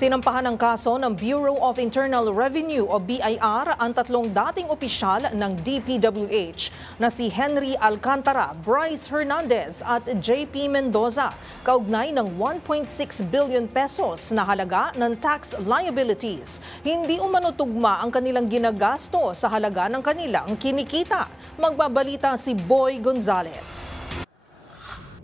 Sinampahan ng kaso ng Bureau of Internal Revenue o BIR ang tatlong dating opisyal ng DPWH na si Henry Alcantara, Bryce Hernandez at JP Mendoza, kaugnay ng 1.6 billion pesos na halaga ng tax liabilities. Hindi umanutugma ang kanilang ginagasto sa halaga ng kanilang kinikita. Magbabalita si Boy Gonzales.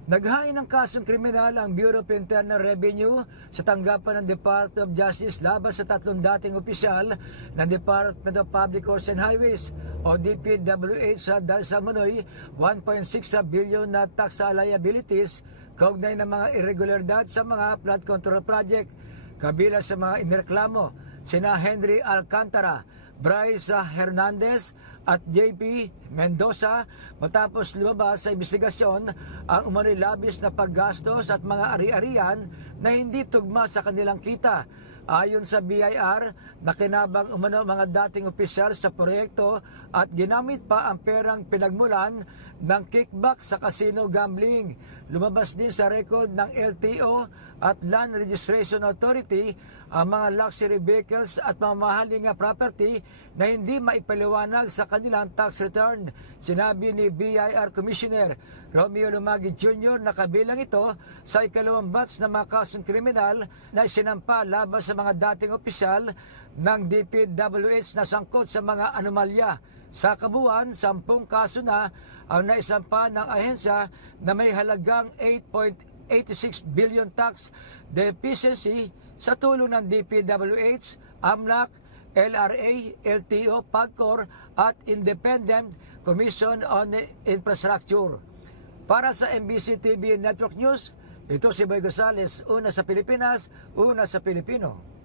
Naghain ng kasong kriminal ang Bureau of Internal Revenue sa tanggapan ng Department of Justice laban sa tatlong dating opisyal ng Department of Public Works and Highways o DPWH sa dahil sa manoy 1.6 billion na tax liabilities kaugnay ng mga irregularidad sa mga flood control project. Kabilang sa mga inireklamo sina Henry Alcantara, Bryce Hernandez at JP Mendoza matapos lumabas sa investigasyon ang umano'y labis na paggastos at mga ari-arian na hindi tugma sa kanilang kita. Ayon sa BIR, nakinabang umano mga dating opisyal sa proyekto at ginamit pa ang perang pinagmulan ng kickback sa casino gambling. Lumabas din sa record ng LTO at Land Registration Authority ang mga luxury vehicles at mamahaling property na hindi maipaliwanag sa kanilang tax return. Sinabi ni BIR Commissioner Romeo Lumagi Jr. na kabilang ito sa ikalawang batch na mga kasong kriminal na isinampa laban sa mga dating opisyal ng DPWH na sangkot sa mga anomalya. Sa kabuuan, 10 kaso na ang naisampa ng ahensya na may halagang 8.86 billion tax deficiency sa tulong ng DPWH, AMLAC, LRA, LTO, PAGCOR at Independent Commission on Infrastructure. Para sa MBC TV Network News, ito si Boy Gonzales, una sa Pilipinas, una sa Pilipino.